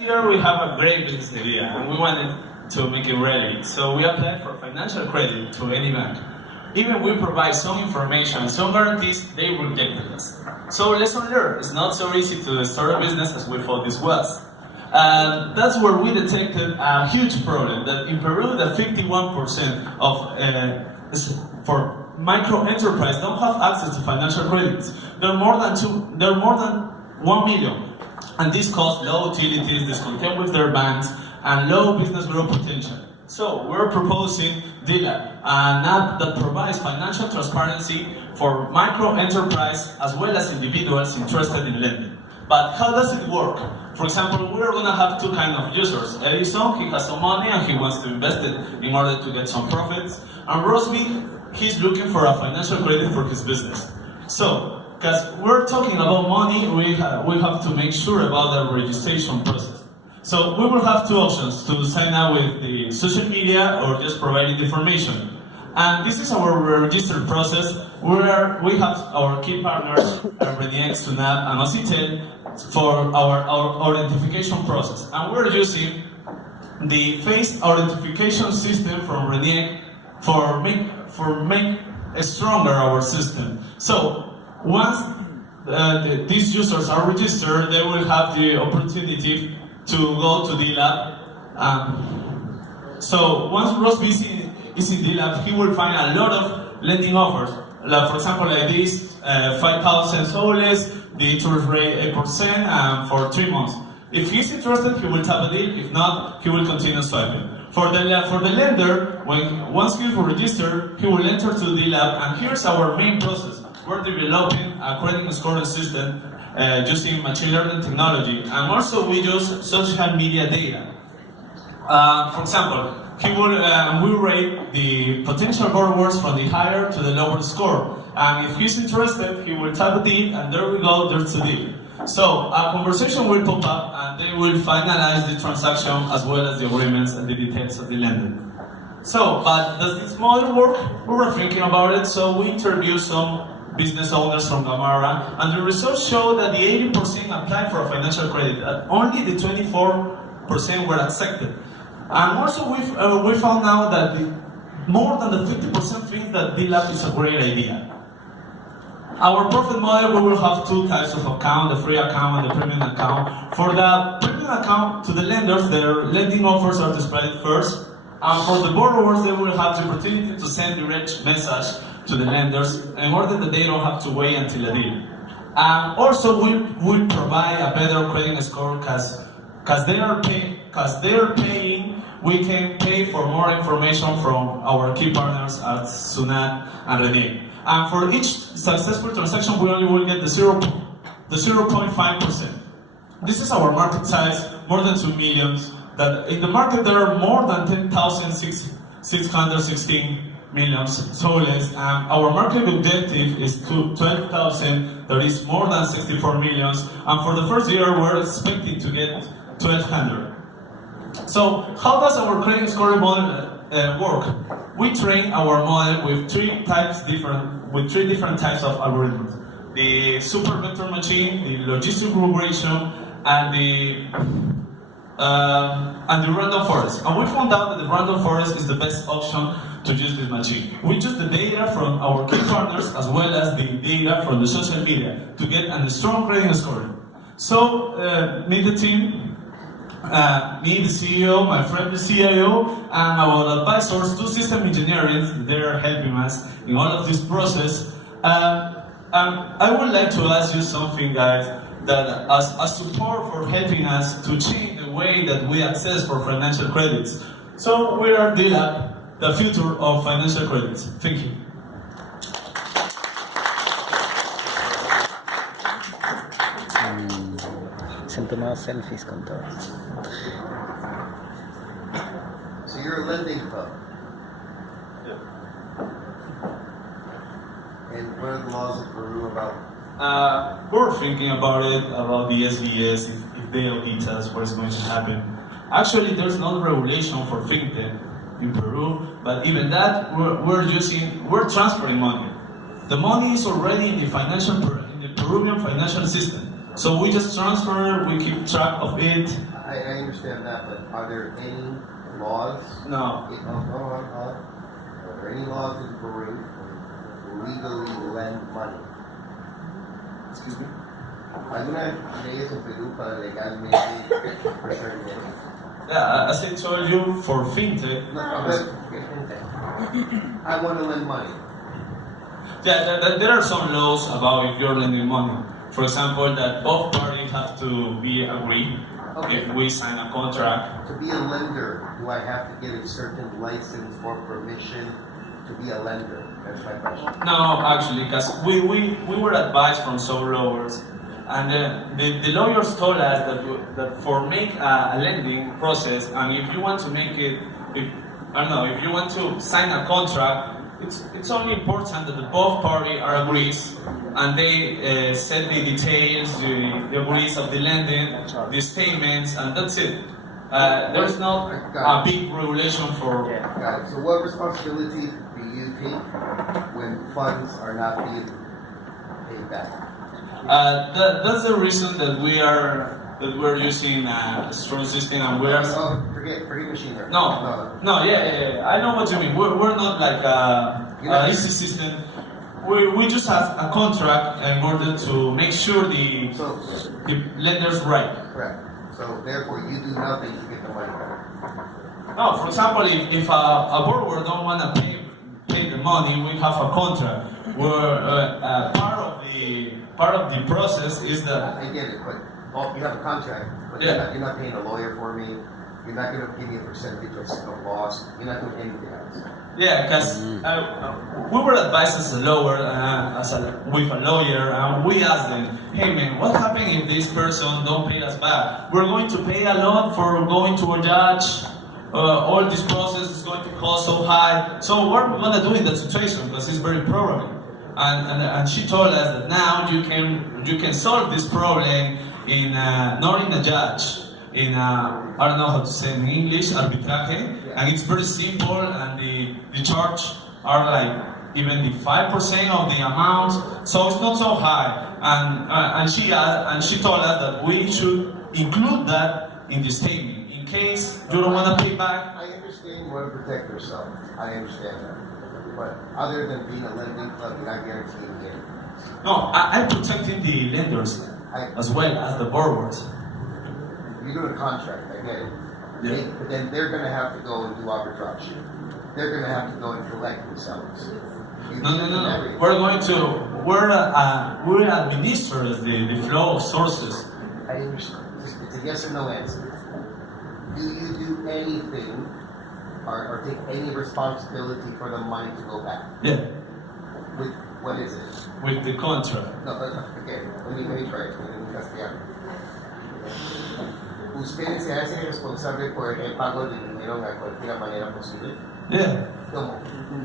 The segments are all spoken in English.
Here we have a great business idea and we wanted to make it ready. So we applied for financial credit to any bank. Even we provide some information, some guarantees, they rejected us. So lesson learned, it's not so easy to start a business as we thought this was. And that's where we detected a huge problem, that in Peru that 51% of for micro enterprise don't have access to financial credits. There are more than 1 million. And this causes low utilities, discontent with their banks, and low business growth potential. So we're proposing DILAB, an app that provides financial transparency for micro enterprise as well as individuals interested in lending. But how does it work? For example, we're going to have two kinds of users. Edison, he has some money and he wants to invest it in order to get some profits. And Rosby, he's looking for a financial credit for his business. So, because we're talking about money, we have to make sure about the registration process. So we will have two options, to sign up with the social media or just providing the information. And this is our register process, where we have our key partners, RENIEC, SUNAT, and OCITEL, for our identification process. And we're using the face identification system from RENIEC for make stronger our system. So once these users are registered, they will have the opportunity to go to DILAB. So once Rosby is in DILAB, he will find a lot of lending offers. Like, for example, like this, 5,000 soles, the interest rate 8% for 3 months. If he's interested, he will tap a deal. If not, he will continue swiping. For the lender, once he's registered, he will enter to DILAB, and here's our main process. We're developing a credit scoring system using machine learning technology, and also we use social media data. For example, we rate the potential borrowers from the higher to the lower score, and if he's interested, he will type a deal, and there we go, there's a deal. So a conversation will pop up, and they will finalize the transaction as well as the agreements and the details of the lending. So, but does this model work? We were thinking about it, so we interviewed some business owners from Gamara, and the results show that the 80% applied for a financial credit, and only the 24% were accepted. And also we found out that more than the 50% think that DILAB is a great idea. Our profit model, we will have two types of account, the free account and the premium account. For the premium account, to the lenders, their lending offers are displayed first, and for the borrowers, they will have the opportunity to send direct message to the lenders in order that they don't have to wait until a deal. Also, we will provide a better credit score because they are paying. We can pay for more information from our key partners at SUNAT and RENIEC. And for each successful transaction, we only will get the 0.5%. This is our market size, more than 2 million. That in the market there are more than 10,616 million soles. Our market objective is 12,000, that is more than 64 million. And for the first year, we're expecting to get 1,200. So, how does our credit scoring model work? We train our model with three different types of algorithms: the super vector machine, the logistic regression, and the random forest. And we found out that the random forest is the best option to use this machine. We use the data from our key partners as well as the data from the social media to get a strong credit scoring. So, meet the team. Me, the CEO, my friend, the CIO, and our advisors, two system engineers, they're helping us in all of this process. I would like to ask you something, guys, that as support for helping us to change the way that we access for financial credits. So we are DILAB, the future of financial credits. Thank you. Se han tomado selfies con todos. So you're a lending hub. Yeah. And what are the laws of Peru about? We're thinking about it, about the SBS, if they audit us, what is going to happen. Actually, there's no regulation for fintech in Peru, but even that, we're transferring money. The money is already in the Peruvian financial system. So we just transfer, we keep track of it, I understand that, but are there any laws? No. Are there any laws in Peru to legally lend money? Excuse me? ¿Alguna leyes en Perú para legalmente prestar dinero? Yeah, as I told you, for fintech, No, a ver, I want to lend money. yeah, there are some laws about if you're lending money. For example, that both parties have to be agreed Okay. if we sign a contract. To be a lender, do I have to get a certain license or permission to be a lender? That's my question. No, actually, because we were advised from some lawyers, and the lawyers told us that for make a lending process, and if you want to make it, if you want to sign a contract, it's only important that the both parties are agrees, and they set the details, the agrees of the lending, the statements, and that's it. There's not a big regulation for. Got it. So what responsibility do you take when funds are not being paid back? That's the reason that we're using a strong system, and we're. Oh, forget machine learning. No, yeah. I know what you mean. We're not like a easy system. We just have a contract in order to make sure the lender's right. Correct. So therefore, you do nothing to get the money back. No, for example, if a borrower don't want to pay the money, we have a contract where part of the process is that. I get it, but you have a contract, but Yeah. you're not paying a lawyer for me. You're not going to give me a percentage of loss. You're not doing anything else. Yeah, because we were advised as a lawyer, with a lawyer, and we asked them, hey man, what happens if this person don't pay us back? We're going to pay a lot for going to a judge. All this process is going to cost so high. So what are we going to do in that situation? Because it's very probable. And she told us that now you can solve this problem in not in a judge, in I don't know how to say it in English, arbitraje, and it's very simple, and the charge are like even the 5% of the amount, so it's not so high. And she told us that we should include that in the statement in case you don't want to pay back. I understand you want to protect yourself. I understand that. But other than being a lending club, you're not guaranteeing anything. No, I'm protecting the lenders as well as the borrowers. You're doing a contract, I get it. Yeah. But then they're going to have to go and do arbitrage. They're going to have to go and collect themselves. No. We administer the flow of sources. I understand. It's a yes or no answer. Do you do anything or take any responsibility for the money to go back? Yeah, With what is it? with the contract. No, okay, let me try it en castellano. ¿Ustedes se hacen responsable por el pago de dinero de cualquier manera posible? Yeah, ¿Cómo?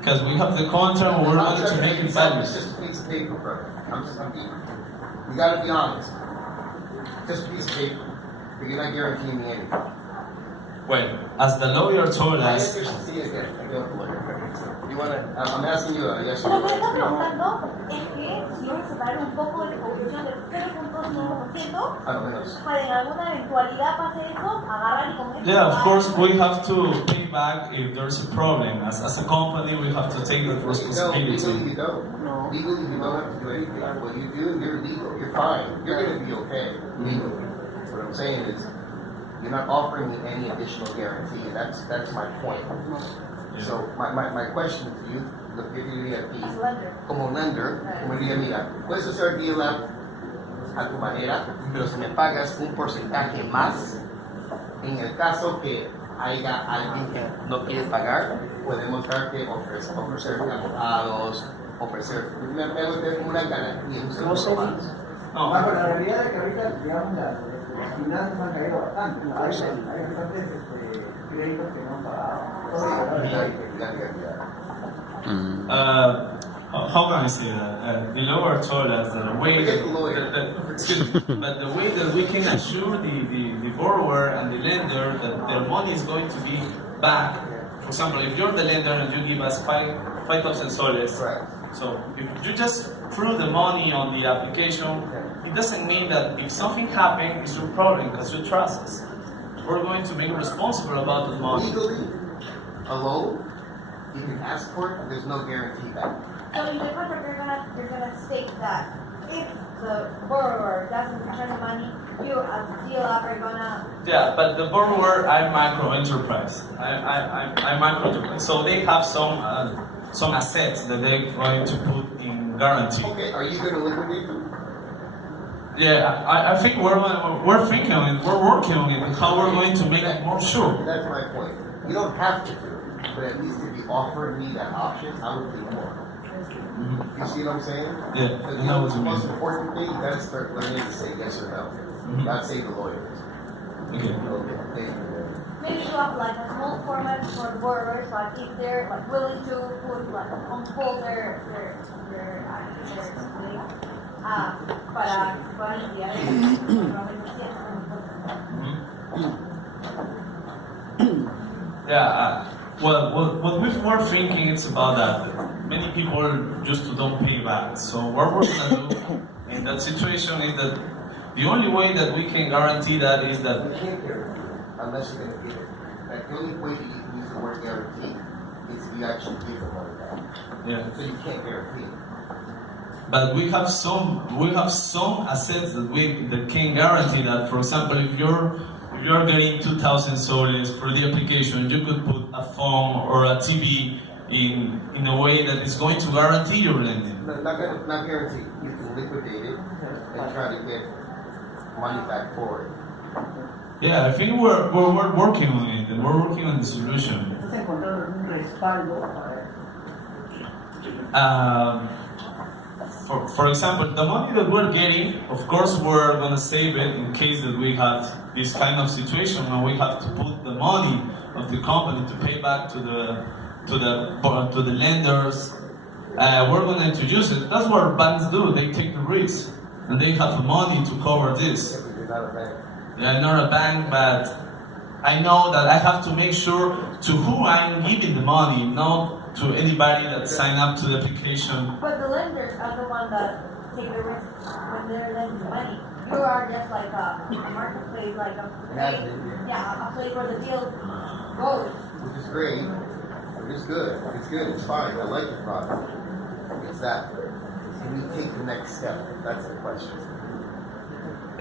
because we have the contract and we're I'm going to make it It's valid. just a piece of paper, brother. I'm being. You gotta be honest. Just a piece of paper. But you're not guaranteeing me anything. Well, as the lawyer told I us, understand. See, again, I go to lawyer. You wanna? I'm asking you a yes or Lo no que está answer. preguntando es que si vamos a separar un poco de la contribución del 0.5% Al menos. para en alguna eventualidad pase eso, agarrar y con eso. yeah, of course we have to pay back if there's a problem. As a company, we have to take that No, responsibility. legally you don't. No. Legally you don't have to do anything. What you do, you're legal. You're fine. You're gonna be okay legally. What I'm saying is, you're not offering me any additional guarantee. That's my point. So my question to you, lo que yo diría aquí, como lender, como diría, mira, puedes hacer deal a tu manera, pero si me pagas un porcentaje más, en el caso que haya alguien que no quiere pagar, podemos darte ofrecer abogados, ofrecer una garantía, un seguro más. No, Bajo la realidad de que ahorita, digamos, las finanzas han caído bastante. Hay bastantes créditos que no han pagado. how can I say that? The lawyer told us that the way Forget the lawyer. excuse me, but the way that we can assure the borrower and the lender that their money is going to be back. For example, if you're the lender and you give us 5,000 soles, Correct. so if you just threw the money on the application, it doesn't mean that if something happens, it's your problem because you trust us. we're going to make responsible about the money. Legally, alone, you can ask for it, there's no guarantee back. So in the contract, you're gonna state that if the borrower doesn't return the money, you as the dealer are gonna. Yeah, but the borrower, I'm micro enterprise. I'm micro enterprise. So they have some assets that they're going to put in guarantee. Okay, are you gonna liquidate them? Yeah, I think we're thinking on it, we're working on it, how we're going to make it more sure. That's my point. You don't have to do it, but at least if you offered me that option, I would think more. Mhm. You see what I'm saying? Yeah, But I you know know, what the you most mean. important thing, you gotta start learning to say yes or no. Not say the lawyers. Okay. Okay, thank you. Maybe you have like a small format for the borrowers, like if they're like willing to put like on hold their para iniciar. Yeah, well, what we were thinking is about that. Many people just don't pay back. So what we're gonna do in that situation is that the only way that we can guarantee that is that You can't guarantee it unless you're gonna give it. Like, the only way that you can use the word guarantee is if you actually give the money back. yeah. So you can't guarantee it. But we have some assets that can guarantee that. For example, if you're getting 2,000 soles for the application, you could put a phone or a TV in a way that is going to guarantee your lending. Not guarantee. You can liquidate it and try to get money back for it. Yeah, I think we're working on it, and we're working on the solution. Entonces encontrar un respaldo para For example, the money that we're getting, of course, we're gonna save it in case that we have this kind of situation when we have to put the money of the company to pay back to the lenders. We're gonna introduce it. That's what banks do. They take the risk, and they have the money to cover this. Because you're not a bank. Yeah, I'm not a bank, but I know that I have to make sure to who I'm giving the money, not to anybody that signed up to the application. But the lenders are the one that take the risk when they're lending the money. You are just like a marketplace, like a place, yeah, a place where the deal goes. Which is great. It's good. It's good. It's fine. I like the product. It's that. Can we take the next step? That's the question.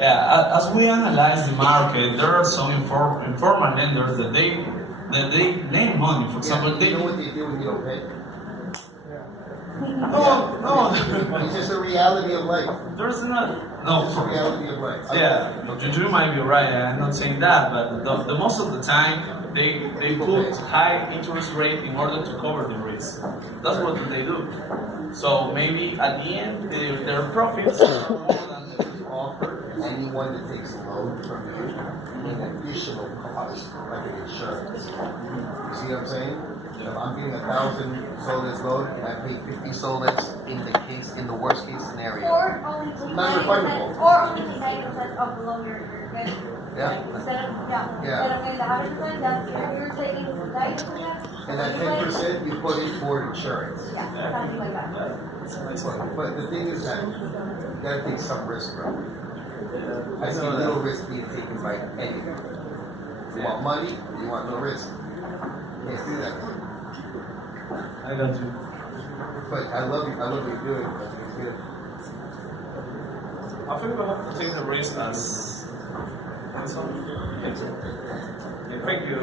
Yeah, as we analyze the market, there are some informal lenders that they lend money. For example, Yeah, they you know what they do when you don't pay? no, It's just a reality of life. there's not It's a reality of life. Yeah, you might be right. I'm not saying that, but the most of the time they put high interest rate in order to cover the risk. That's what they do. So maybe at the end their profits are more than Offer anyone that takes a loan from you an additional cost, like an insurance. You see what I'm saying? If I'm getting 1,000 soles loan and I pay 50 soles in the worst case scenario. Or only take Non-refundable. 90%, or only take 90% of the loan you're getting. Yeah. Instead of getting the 100%, that's you're taking 90%. And that 10% you put in for insurance. Yeah, something like that. But the thing is that you gotta take some risk, bro. I see little risk being taken by anyone. You want money, you want no risk. You can't do that. I got you. But I love what you're doing. I think it's good. I think we have to take the risk as some. Thank you.